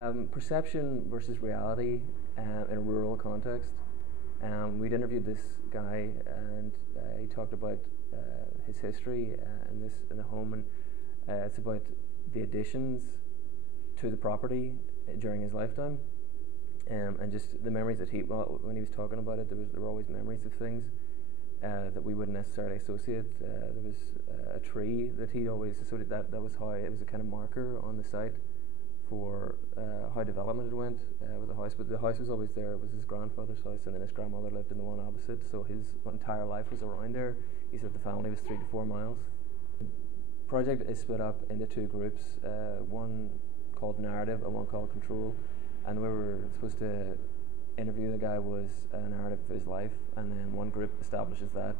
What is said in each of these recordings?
Perception versus reality in a rural context. We'd interviewed this guy, and he talked about his history in the home, and it's about the additions to the property during his lifetime, and just the memories that when he was talking about it, there were always memories of things that we wouldn't necessarily associate. There was a tree that he'd always associated. That was how it was a kind of marker on the site for how development went with the house. But the house was always there. It was his grandfather's house, and then his grandmother lived in the one opposite, so his entire life was around there. He said the family was 3 to 4 miles. The project is split up into 2 groups, one called Narrative and one called Control, and we were supposed to interview the guy was a narrative of his life, and then one group establishes that.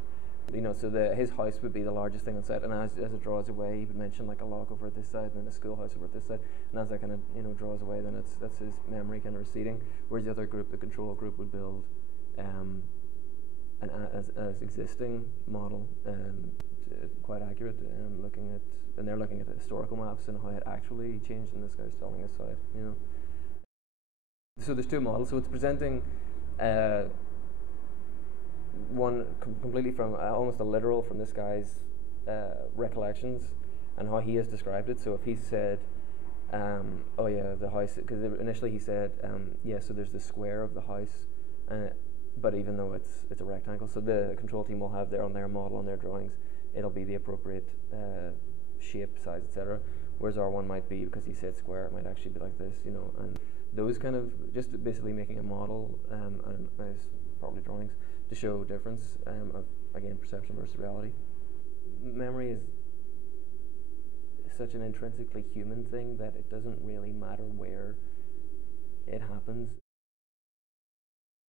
So his house would be the largest thing on set, and as it draws away, he would mention like a lock over at this side, and then a schoolhouse over at this side, and as that kind of draws away, then that's his memory kind of receding. Whereas the other group, the control group, would build an as existing model, quite accurate, and they're looking at the historical maps and how it actually changed, and this guy's telling us how it. So there's 2 models. So it's presenting. One completely from almost a literal from this guy's recollections and how he has described it. So if he said, oh yeah, the house, because initially he said, yeah, so there's the square of the house, but even though it's a rectangle, so the control team will have on their model, on their drawings, it'll be the appropriate shape, size, etc. Whereas our one might be, because he said square, it might actually be like this, and those kind of, just basically making a model, and probably drawings, to show difference of, again, perception versus reality. Memory is such an intrinsically human thing that it doesn't really matter where it happens.